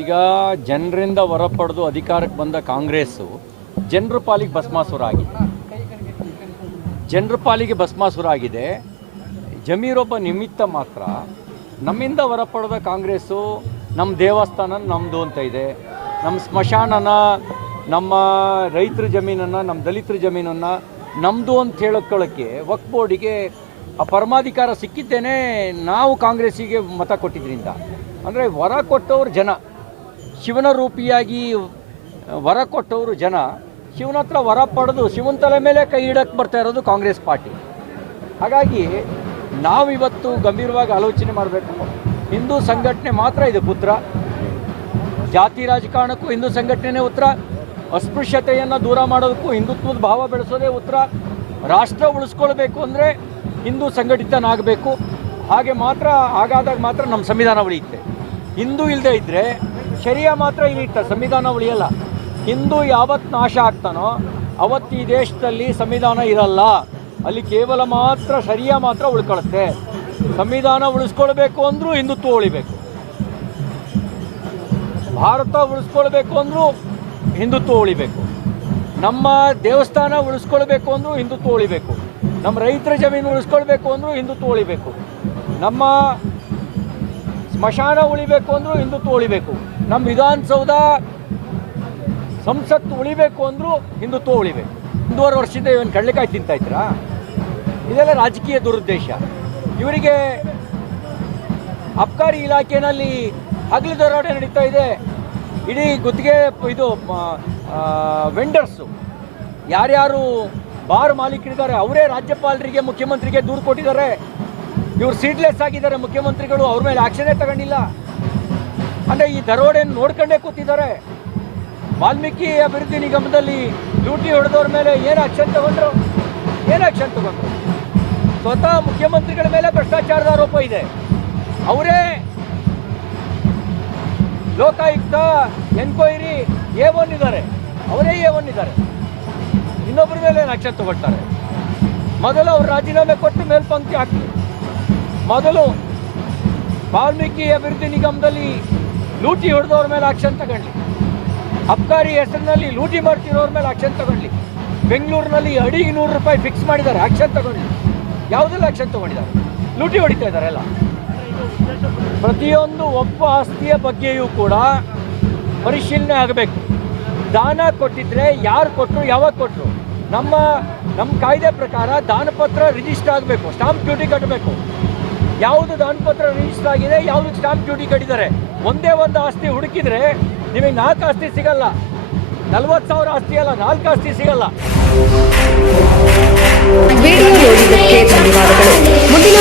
ಈಗ ಜನರಿಂದ ಹೊರಪಡೆದು ಅಧಿಕಾರಕ್ಕೆ ಬಂದ ಕಾಂಗ್ರೆಸ್ಸು ಜನರ ಪಾಲಿಗೆ ಭಸ್ಮಾಸುರ ಆಗಿದೆ. ಜಮೀರೊಬ್ಬ ನಿಮಿತ್ತ ಮಾತ್ರ. ನಮ್ಮಿಂದ ಹೊರಪಡೆದ ಕಾಂಗ್ರೆಸ್ಸು ನಮ್ಮ ದೇವಸ್ಥಾನ ನಮ್ಮದು ಅಂತ ಇದೆ, ನಮ್ಮ ಸ್ಮಶಾನನ, ನಮ್ಮ ರೈತರ ಜಮೀನನ್ನು, ನಮ್ಮ ದಲಿತರ ಜಮೀನನ್ನು ನಮ್ಮದು ಅಂತ ಹೇಳ್ಕೊಳ್ಳೋಕ್ಕೆ ವಕ್ಫ್ ಬೋರ್ಡಿಗೆ ಆ ಪರಮಾಧಿಕಾರ ಸಿಕ್ಕಿದ್ದೇನೆ ನಾವು ಕಾಂಗ್ರೆಸ್ಸಿಗೆ ಮತ ಕೊಟ್ಟಿದ್ದರಿಂದ. ಅಂದರೆ ವರ ಕೊಟ್ಟವರು ಜನ, ಶಿವನ ರೂಪಿಯಾಗಿ ವರ ಕೊಟ್ಟವರು ಜನ. ಶಿವನ ಹತ್ರ ವರ ಪಡೆದು ಶಿವನ ತಲೆ ಮೇಲೆ ಕೈ ಇಡಕ್ಕೆ ಬರ್ತಾ ಇರೋದು ಕಾಂಗ್ರೆಸ್ ಪಾರ್ಟಿ. ಹಾಗಾಗಿ ನಾವಿವತ್ತು ಗಂಭೀರವಾಗಿ ಆಲೋಚನೆ ಮಾಡಬೇಕು. ಹಿಂದೂ ಸಂಘಟನೆ ಮಾತ್ರ ಇದಕ್ಕೆ ಉತ್ತರ. ಜಾತಿ ರಾಜಕಾರಣಕ್ಕೂ ಹಿಂದೂ ಸಂಘಟನೆನೇ ಉತ್ತರ. ಅಸ್ಪೃಶ್ಯತೆಯನ್ನು ದೂರ ಮಾಡೋದಕ್ಕೂ ಹಿಂದುತ್ವದ ಭಾವ ಬೆಳೆಸೋದೇ ಉತ್ತರ. ರಾಷ್ಟ್ರ ಉಳಿಸ್ಕೊಳ್ಬೇಕು ಅಂದರೆ ಹಿಂದೂ ಸಂಘಟಿತನಾಗಬೇಕು. ಹಾಗಾದಾಗ ಮಾತ್ರ ನಮ್ಮ ಸಂವಿಧಾನ ಉಳಿಯುತ್ತೆ. ಹಿಂದೂ ಇಲ್ಲದೆ ಇದ್ದರೆ ಶರಿಯ ಮಾತ್ರ ಇರುತ್ತೆ, ಸಂವಿಧಾನ ಉಳಿಯಲ್ಲ. ಹಿಂದೂ ಯಾವತ್ತು ನಾಶ ಆಗ್ತಾನೋ ಅವತ್ತು ಈ ದೇಶದಲ್ಲಿ ಸಂವಿಧಾನ ಇರಲ್ಲ. ಅಲ್ಲಿ ಕೇವಲ ಮಾತ್ರ ಶರಿಯ ಮಾತ್ರ ಉಳ್ಕೊಳ್ಳುತ್ತೆ. ಸಂವಿಧಾನ ಉಳಿಸ್ಕೊಳ್ಬೇಕು ಅಂದರೂ ಹಿಂದುತ್ವ ಉಳಿಬೇಕು, ಭಾರತ ಉಳಿಸ್ಕೊಳ್ಬೇಕು ಅಂದರೂ ಹಿಂದುತ್ವ ಉಳಿಬೇಕು, ನಮ್ಮ ದೇವಸ್ಥಾನ ಉಳಿಸ್ಕೊಳ್ಬೇಕು ಅಂದರೂ ಹಿಂದುತ್ವ ಉಳಿಬೇಕು, ನಮ್ಮ ರೈತರ ಜಮೀನು ಉಳಿಸ್ಕೊಳ್ಬೇಕು ಅಂದರೂ ಹಿಂದುತ್ವ ಉಳಿಬೇಕು, ನಮ್ಮ ಸ್ಮಶಾನ ಉಳಿಬೇಕು ಅಂದರೂ ಹಿಂದುತ್ವ ಉಳಿಬೇಕು, ನಮ್ಮ ವಿಧಾನಸೌಧ ಸಂಸತ್ತು ಉಳಿಬೇಕು ಅಂದರೂ ಹಿಂದುತ್ವ ಉಳಿಬೇಕು. 1.5 ವರ್ಷದಿಂದ ಇವನು ಕಡಲೆಕಾಯಿ ತಿಂತಾ ಇದ್ದೀರಾ? ಇದೆಲ್ಲ ರಾಜಕೀಯ ದುರುದ್ದೇಶ. ಇವರಿಗೆ ಅಬ್ಕಾರಿ ಇಲಾಖೆಯಲ್ಲಿ ಹಗಲು ದರೋಡೆ ನಡೀತಾ ಇದೆ. ಇಡೀ ಗುತ್ತಿಗೆ ಇದು ವೆಂಡರ್ಸು ಯಾರ್ಯಾರು ಬಾರ್ ಮಾಲೀಕರಿದ್ದಾರೆ ಅವರೇ ರಾಜ್ಯಪಾಲರಿಗೆ ಮುಖ್ಯಮಂತ್ರಿಗೆ ದೂರು ಕೊಟ್ಟಿದ್ದಾರೆ. ಇವರು ಸೀಡ್ಲೆಸ್ ಆಗಿದ್ದಾರೆ ಮುಖ್ಯಮಂತ್ರಿಗಳು, ಅವ್ರ ಮೇಲೆ ಆ್ಯಕ್ಷನ್ನೇ ತಗೊಂಡಿಲ್ಲ. ಅಂದರೆ ಈ ದರೋಡೆಯನ್ನು ನೋಡ್ಕೊಂಡೇ ಕೂತಿದ್ದಾರೆ. ವಾಲ್ಮೀಕಿ ಅಭಿವೃದ್ಧಿ ನಿಗಮದಲ್ಲಿ ಲೂಟಿ ಹೊಡೆದವ್ರ ಮೇಲೆ ಏನು ಆ್ಯಕ್ಷನ್ ತಗೊಂಡ್ರು? ಸ್ವತಃ ಮುಖ್ಯಮಂತ್ರಿಗಳ ಮೇಲೆ ಭ್ರಷ್ಟಾಚಾರದ ಆರೋಪ ಇದೆ. ಅವರೇ ಲೋಕಾಯುಕ್ತ ಎನ್ಕ್ವೈರಿ A1 ಇದ್ದಾರೆ, ಅವರೇ A1 ಇದ್ದಾರೆ. ಇನ್ನೊಬ್ಬರ ಮೇಲೆ ಆ್ಯಕ್ಷನ್ ತಗೊಳ್ತಾರೆ. ಮೊದಲು ಅವ್ರು ರಾಜೀನಾಮೆ ಕೊಟ್ಟು ಮೇಲ್ಪಂಕ್ತಿ ಹಾಕಿ. ಮೊದಲು ವಾಲ್ಮೀಕಿ ಅಭಿವೃದ್ಧಿ ನಿಗಮದಲ್ಲಿ ಲೂಟಿ ಹೊಡೆದವ್ರ ಮೇಲೆ ಆ್ಯಕ್ಷನ್ ತಗೊಳ್ಳಿ. ಅಬ್ಕಾರಿ ಹೆಸರಿನಲ್ಲಿ ಲೂಟಿ ಮಾಡ್ತಿರೋರ ಮೇಲೆ ಆ್ಯಕ್ಷನ್ ತಗೊಳ್ಳಿ. ಬೆಂಗಳೂರಿನಲ್ಲಿ ಅಡಿಗೆ ₹100 ಫಿಕ್ಸ್ ಮಾಡಿದ್ದಾರೆ, ಆ್ಯಕ್ಷನ್ ತಗೊಳ್ಳಿ. ಯಾವುದೆಲ್ಲ ಆ್ಯಕ್ಷನ್ ತಗೊಂಡಿದ್ದಾರೆ? ಲೂಟಿ ಹೊಡಿತಾ ಇದ್ದಾರೆ ಎಲ್ಲ. ಪ್ರತಿಯೊಂದು ಒಬ್ಬ ಆಸ್ತಿಯ ಬಗ್ಗೆಯೂ ಕೂಡ ಪರಿಶೀಲನೆ ಆಗಬೇಕು. ದಾನ ಕೊಟ್ಟಿದ್ರೆ ಯಾರು ಕೊಟ್ಟರು, ಯಾವಾಗ ಕೊಟ್ಟರು? ನಮ್ಮ ಕಾಯ್ದೆ ಪ್ರಕಾರ ದಾನಪತ್ರ ರಿಜಿಸ್ಟರ್ ಆಗಬೇಕು, ಸ್ಟಾಂಪ್ ಡ್ಯೂಟಿ ಕಟ್ಟಬೇಕು. ಯಾವುದು ದಾನಪತ್ರ ರಿಜಿಸ್ಟರ್ ಆಗಿದೆ, ಯಾವುದು ಸ್ಟಾಂಪ್ ಡ್ಯೂಟಿ ಕಟ್ಟಿದ್ದಾರೆ? ಒಂದೇ ಒಂದು ಆಸ್ತಿ ಹುಡುಕಿದ್ರೆ ನಿಮಗೆ 4 ಆಸ್ತಿ ಸಿಗಲ್ಲ. 40,000 ಆಸ್ತಿ ಅಲ್ಲ, 4 ಆಸ್ತಿ ಸಿಗಲ್ಲ. ವಿಡಿಯೋ ನೋಡಿದ್ದಕ್ಕೆ ಧನ್ಯವಾದಗಳು. ಮುಂದಿನ